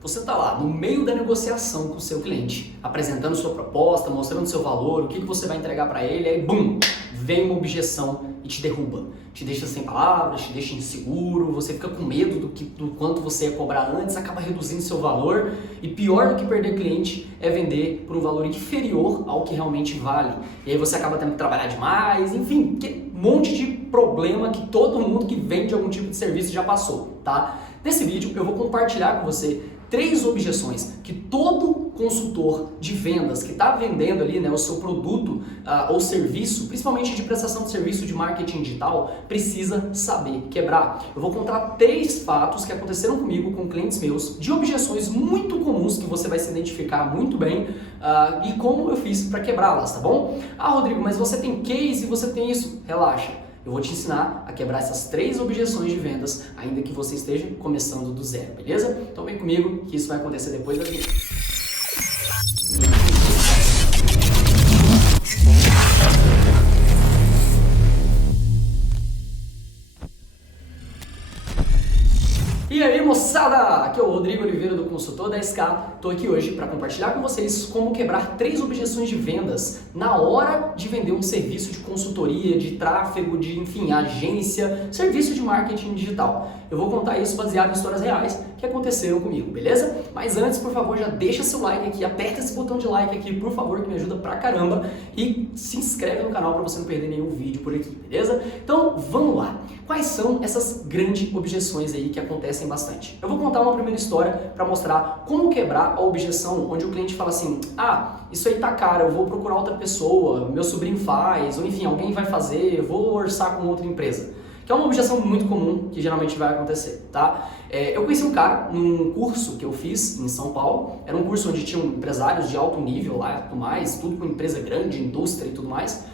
Você está lá no meio da negociação com o seu cliente, apresentando sua proposta, mostrando seu valor, o que você vai entregar para ele, aí bum, vem uma objeção e te derruba. Te deixa sem palavras, te deixa inseguro, você fica com medo do quanto você ia cobrar antes, acaba reduzindo seu valor e pior do que perder cliente é vender por um valor inferior ao que realmente vale. E aí você acaba tendo que trabalhar demais, enfim, um monte de problema que todo mundo que vende algum tipo de serviço já passou, tá? Nesse vídeo eu vou compartilhar com você 3 objeções que todo consultor de vendas que está vendendo ali, né, o seu produto ou serviço, principalmente de prestação de serviço de marketing digital, precisa saber quebrar. Eu vou contar 3 fatos que aconteceram comigo com clientes meus, de objeções muito comuns que você vai se identificar muito bem e como eu fiz para quebrá-las, tá bom? Ah, Rodrigo, mas você tem case e você tem isso? Relaxa. Eu vou te ensinar a quebrar essas 3 objeções de vendas, ainda que você esteja começando do zero, beleza? Então vem comigo que isso vai acontecer depois da vinheta. E aí, moçada! Aqui é o Rodrigo Oliveira do Consultor 10K. Estou aqui hoje para compartilhar com vocês como quebrar 3 objeções de vendas na hora de vender um serviço de consultoria, de tráfego, de, enfim, agência, serviço de marketing digital. Eu vou contar isso baseado em histórias reais que aconteceram comigo, beleza? Mas antes, por favor, já deixa seu like aqui, aperta esse botão de like aqui, por favor, que me ajuda pra caramba, e se inscreve no canal para você não perder nenhum vídeo por aqui, beleza? Então, vamos lá. Quais são essas grandes objeções aí que acontecem bastante? Eu vou contar uma primeira história para mostrar como quebrar a objeção onde o cliente fala assim: ah, isso aí tá caro, eu vou procurar outra pessoa, meu sobrinho faz, ou enfim, alguém vai fazer, eu vou orçar com outra empresa. Que é uma objeção muito comum que geralmente vai acontecer, tá? Eu conheci um cara num curso que eu fiz em São Paulo, era um curso onde tinham empresários de alto nível lá e tudo mais, tudo com empresa grande, indústria e tudo mais.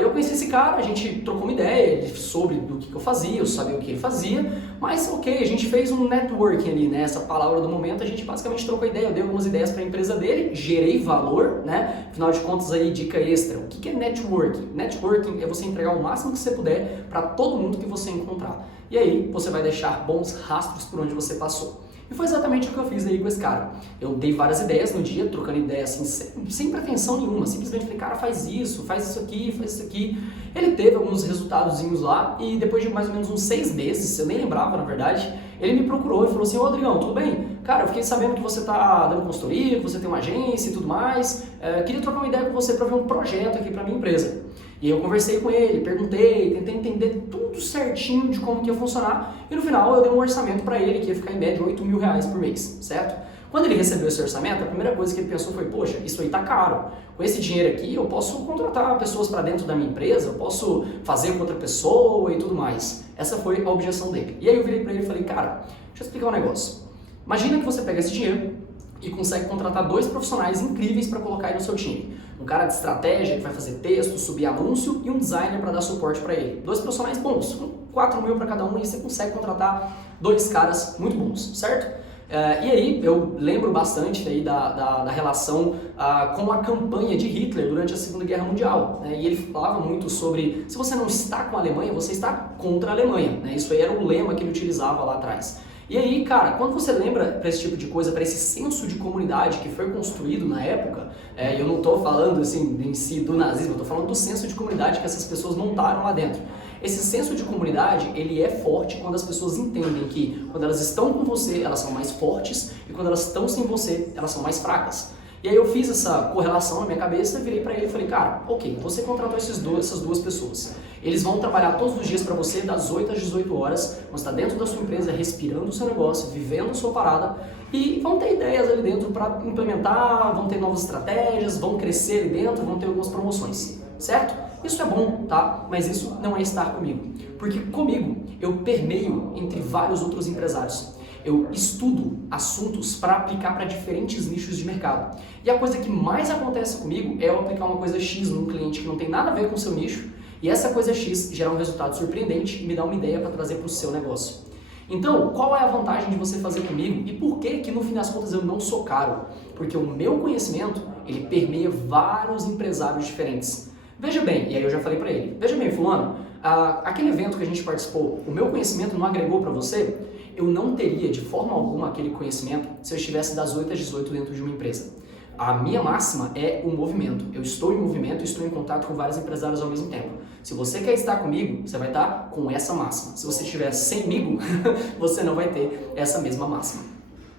Eu conheci esse cara, a gente trocou uma ideia, ele soube do que eu fazia, eu sabia o que ele fazia, mas ok, a gente fez um networking ali, né? Essa palavra do momento, a gente basicamente trocou ideia, eu dei algumas ideias para a empresa dele, gerei valor, né? Afinal de contas aí, dica extra, o que é networking? Networking é você entregar o máximo que você puder para todo mundo que você encontrar. E aí você vai deixar bons rastros por onde você passou. E foi exatamente o que eu fiz aí com esse cara. Eu dei várias ideias no dia, trocando ideias assim, sem pretensão nenhuma. Simplesmente falei, cara, faz isso aqui, faz isso aqui. Ele teve alguns resultadozinhos lá e depois de mais ou menos uns 6 meses, eu nem lembrava na verdade, ele me procurou e falou assim: ô Rodrigão, tudo bem? Cara, eu fiquei sabendo que você tá dando consultoria, que você tem uma agência e tudo mais. Queria trocar uma ideia com você para ver um projeto aqui para minha empresa. E aí eu conversei com ele, perguntei, tentei entender tudo certinho de como que ia funcionar e no final eu dei um orçamento para ele que ia ficar em média R$8.000 por mês, certo? Quando ele recebeu esse orçamento, a primeira coisa que ele pensou foi: poxa, isso aí tá caro. Com esse dinheiro aqui eu posso contratar pessoas para dentro da minha empresa, eu posso fazer com outra pessoa e tudo mais. Essa foi a objeção dele. E aí eu virei para ele e falei: cara, deixa eu explicar um negócio. Imagina que você pega esse dinheiro e consegue contratar 2 profissionais incríveis para colocar aí no seu time. Um cara de estratégia que vai fazer texto, subir anúncio e um designer para dar suporte para ele. 2 profissionais bons, com 4 mil para cada um, e você consegue contratar 2 caras muito bons, certo? E aí eu lembro bastante aí da relação com a campanha de Hitler durante a Segunda Guerra Mundial, né? E ele falava muito sobre: se você não está com a Alemanha, você está contra a Alemanha, né? Isso aí era o lema que ele utilizava lá atrás. E aí, cara, quando você lembra para esse tipo de coisa, para esse senso de comunidade que foi construído na época, eu não estou falando assim em si do nazismo, eu estou falando do senso de comunidade que essas pessoas montaram lá dentro. Esse senso de comunidade, ele é forte quando as pessoas entendem que quando elas estão com você, elas são mais fortes, e quando elas estão sem você, elas são mais fracas. E aí eu fiz essa correlação na minha cabeça, virei para ele e falei: cara, ok, você contratou essas duas pessoas. Eles vão trabalhar todos os dias para você, das 8 às 18 horas, vão estar dentro da sua empresa, respirando o seu negócio, vivendo a sua parada, e vão ter ideias ali dentro para implementar, vão ter novas estratégias, vão crescer ali dentro, vão ter algumas promoções, certo? Isso é bom, tá? Mas isso não é estar comigo. Porque comigo eu permeio entre vários outros empresários. Eu estudo assuntos para aplicar para diferentes nichos de mercado. E a coisa que mais acontece comigo é eu aplicar uma coisa X num cliente que não tem nada a ver com o seu nicho, e essa coisa X gera um resultado surpreendente e me dá uma ideia para trazer para o seu negócio. Então, qual é a vantagem de você fazer comigo e por que no fim das contas eu não sou caro? Porque o meu conhecimento, ele permeia vários empresários diferentes. Veja bem, e aí eu já falei para ele: veja bem, fulano, aquele evento que a gente participou, o meu conhecimento não agregou para você? eu não teria de forma alguma aquele conhecimento se eu estivesse das 8 às 18 dentro de uma empresa. A minha máxima é o movimento. Eu estou em movimento e estou em contato com vários empresários ao mesmo tempo. Se você quer estar comigo, você vai estar com essa máxima. Se você estiver semigo, você não vai ter essa mesma máxima.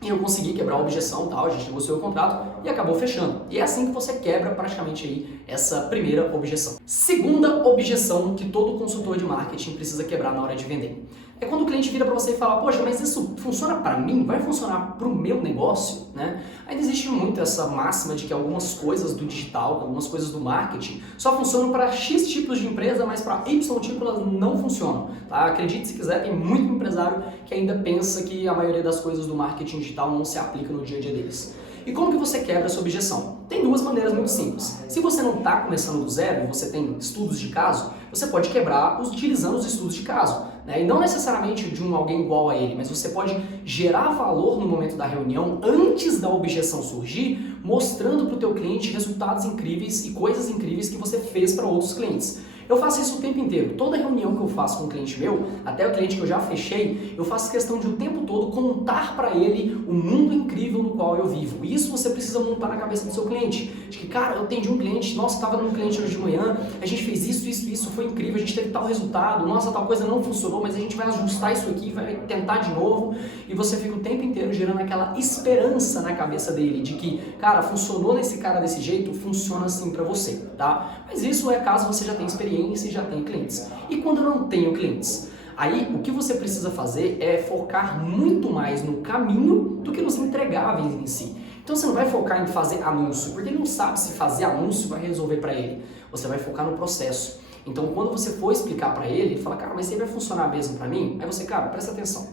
E eu consegui quebrar a objeção, tal, a gente negociou o contrato e acabou fechando. E é assim que você quebra praticamente aí essa primeira objeção. Segunda objeção que todo consultor de marketing precisa quebrar na hora de vender. É quando o cliente vira para você e fala, poxa, mas isso funciona para mim? Vai funcionar para o meu negócio? Né? Ainda existe muito essa máxima de que algumas coisas do digital, algumas coisas do marketing só funcionam para X tipos de empresa, mas para Y tipo elas não funcionam. Tá? Acredite se quiser, tem muito empresário que ainda pensa que a maioria das coisas do marketing digital não se aplica no dia a dia deles. E como que você quebra essa objeção? Tem duas maneiras muito simples. Se você não está começando do zero e você tem estudos de caso, você pode quebrar utilizando os estudos de caso. Né? E não necessariamente de alguém igual a ele, mas você pode gerar valor no momento da reunião, antes da objeção surgir, mostrando para o teu cliente resultados incríveis e coisas incríveis que você fez para outros clientes. Eu faço isso o tempo inteiro. Toda reunião que eu faço com um cliente meu, até o cliente que eu já fechei, eu faço questão de o tempo todo contar para ele o mundo incrível no qual eu vivo. E isso você precisa montar na cabeça do seu cliente. De que, cara, eu atendi um cliente, nossa, estava num cliente hoje de manhã, a gente fez isso, foi incrível, a gente teve tal resultado, nossa, tal coisa não funcionou, mas a gente vai ajustar isso aqui, vai tentar de novo. E você fica o tempo inteiro gerando aquela esperança na cabeça dele de que, cara, funcionou nesse cara desse jeito, funciona assim para você, tá? Mas isso é caso você já tenha experiência e já tem clientes. E quando eu não tenho clientes? Aí o que você precisa fazer é focar muito mais no caminho do que nos entregáveis em si. Então você não vai focar em fazer anúncio, porque ele não sabe se fazer anúncio vai resolver para ele. Você vai focar no processo. Então quando você for explicar para ele, ele fala, cara, mas isso aí vai funcionar mesmo para mim? Aí você, cara, presta atenção.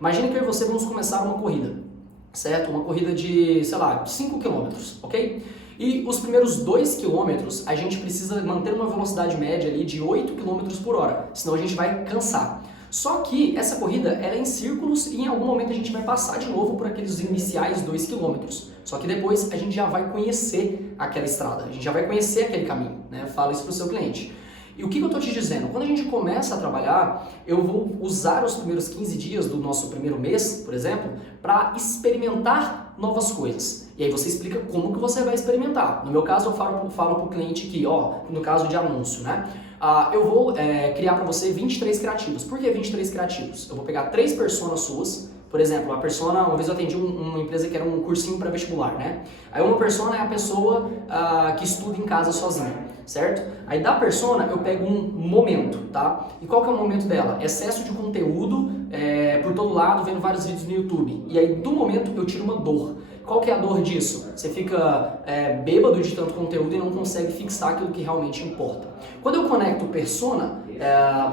Imagina que eu e você vamos começar uma corrida, certo? Uma corrida de, sei lá, 5 km, ok? E os primeiros 2 km a gente precisa manter uma velocidade média ali de 8 km por hora, senão a gente vai cansar. Só que essa corrida ela é em círculos e em algum momento a gente vai passar de novo por aqueles iniciais 2 km. Só que depois a gente já vai conhecer aquela estrada, a gente já vai conhecer aquele caminho, né? Fala isso para o seu cliente. E o que eu estou te dizendo? Quando a gente começa a trabalhar, eu vou usar os primeiros 15 dias do nosso primeiro mês, por exemplo, para experimentar novas coisas. E aí você explica como que você vai experimentar. No meu caso, eu falo para o cliente que, no caso de anúncio, né? Eu vou criar para você 23 criativos. Por que 23 criativos? Eu vou pegar 3 personas suas. Por exemplo, a persona, uma vez eu atendi uma empresa que era um cursinho para vestibular, né? Aí uma persona é a pessoa que estuda em casa sozinha, certo? Aí da persona eu pego um momento, tá? E qual que é o momento dela? Excesso de conteúdo por todo lado, vendo vários vídeos no YouTube. E aí do momento eu tiro uma dor. Qual que é a dor disso? Você fica bêbado de tanto conteúdo e não consegue fixar aquilo que realmente importa. Quando eu conecto persona,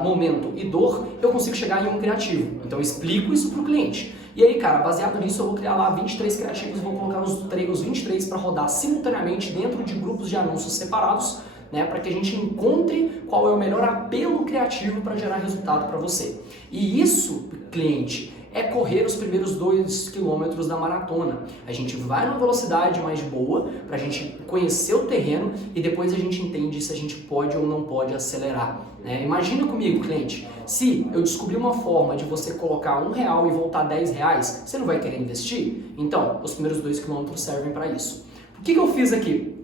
momento e dor, eu consigo chegar em um criativo. Então eu explico isso para o cliente. E aí, cara, baseado nisso, eu vou criar lá 23 criativos, vou colocar os 23 para rodar simultaneamente dentro de grupos de anúncios separados, né, para que a gente encontre qual é o melhor apelo criativo para gerar resultado para você. E isso, cliente, é correr os primeiros 2 km da maratona. A gente vai numa velocidade mais boa para a gente conhecer o terreno e depois a gente entende se a gente pode ou não pode acelerar. Né? Imagina comigo, cliente, se eu descobrir uma forma de você colocar R$1 e voltar R$10, você não vai querer investir? Então, os primeiros 2 km servem para isso. O que eu fiz aqui?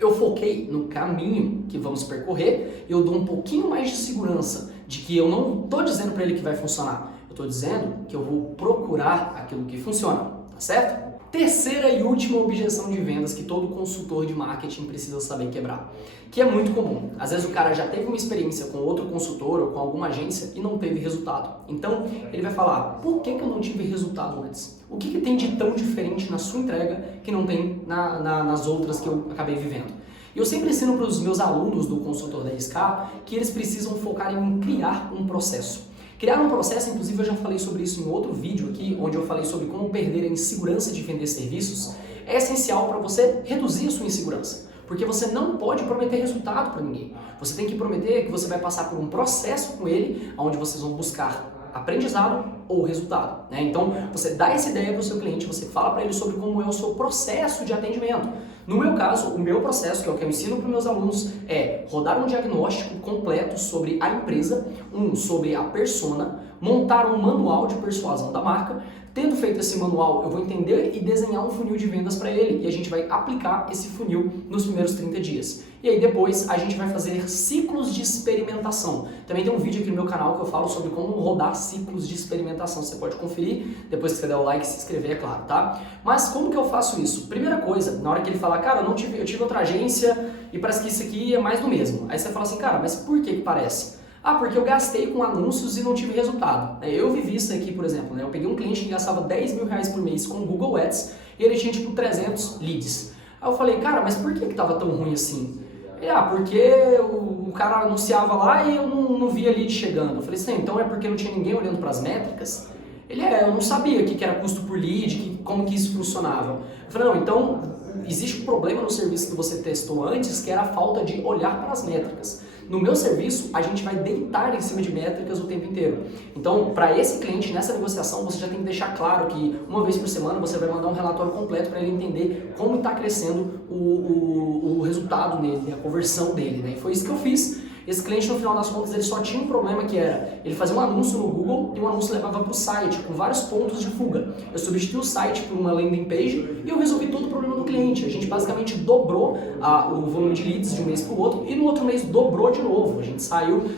Eu foquei no caminho que vamos percorrer e eu dou um pouquinho mais de segurança de que eu não estou dizendo para ele que vai funcionar. Eu estou dizendo que eu vou procurar aquilo que funciona, tá certo? Terceira e última objeção de vendas que todo consultor de marketing precisa saber quebrar, que é muito comum. Às vezes o cara já teve uma experiência com outro consultor ou com alguma agência e não teve resultado. Então ele vai falar, por que eu não tive resultado antes? O que tem de tão diferente na sua entrega que não tem nas outras que eu acabei vivendo? E eu sempre ensino para os meus alunos do Consultor 10K que eles precisam focar em criar um processo. Criar um processo, inclusive eu já falei sobre isso em outro vídeo aqui, onde eu falei sobre como perder a insegurança de vender serviços, é essencial para você reduzir a sua insegurança. Porque você não pode prometer resultado para ninguém. Você tem que prometer que você vai passar por um processo com ele, onde vocês vão buscar aprendizado, o resultado, né? Então, você dá essa ideia para o seu cliente, você fala para ele sobre como é o seu processo de atendimento. No meu caso, o meu processo, que é o que eu ensino para meus alunos, é rodar um diagnóstico completo sobre a empresa, sobre a persona, montar um manual de persuasão da marca. Tendo feito esse manual, eu vou entender e desenhar um funil de vendas para ele, e a gente vai aplicar esse funil nos primeiros 30 dias. E aí depois a gente vai fazer ciclos de experimentação. Também tem um vídeo aqui no meu canal que eu falo sobre como rodar ciclos de experimentação. Você pode conferir, depois que você der o like e se inscrever, é claro, tá? Mas como que eu faço isso? Primeira coisa, na hora que ele falar, cara, eu tive outra agência e parece que isso aqui é mais do mesmo. Aí você fala assim, cara, mas por que parece? Ah, porque eu gastei com anúncios e não tive resultado. Eu vivi isso aqui, por exemplo, eu peguei um cliente que gastava 10 mil reais por mês com Google Ads e ele tinha tipo 300 leads. Aí eu falei, cara, mas por que tava tão ruim assim? Porque o cara anunciava lá e eu não via lead chegando. Eu falei assim, então é porque não tinha ninguém olhando para as métricas? Eu não sabia o que era custo por lead, como que isso funcionava. Eu falei, não, então existe um problema no serviço que você testou antes, que era a falta de olhar para as métricas. No meu serviço, a gente vai deitar em cima de métricas o tempo inteiro. Então, para esse cliente, nessa negociação, você já tem que deixar claro que uma vez por semana você vai mandar um relatório completo para ele entender como está crescendo o resultado dele, a conversão dele, né? E foi isso que eu fiz. Esse cliente, no final das contas, ele só tinha um problema que era, ele fazia um anúncio no Google e o anúncio levava para o site, com vários pontos de fuga. Eu substituí o site por uma landing page e eu resolvi todo o problema do cliente. A gente basicamente dobrou o volume de leads de um mês para o outro e no outro mês dobrou de novo. A gente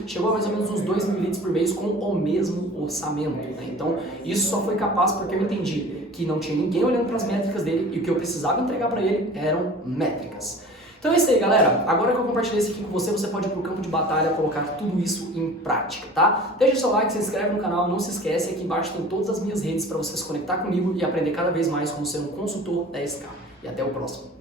chegou a mais ou menos uns 2 mil leads por mês com o mesmo orçamento, né? Então, isso só foi capaz porque eu entendi que não tinha ninguém olhando para as métricas dele e o que eu precisava entregar para ele eram métricas. Então é isso aí, galera. Agora que eu compartilhei isso aqui com você, você pode ir pro campo de batalha colocar tudo isso em prática, tá? Deixa o seu like, se inscreve no canal, não se esquece, aqui embaixo tem todas as minhas redes para você se conectar comigo e aprender cada vez mais como ser um consultor 10K. E até o próximo.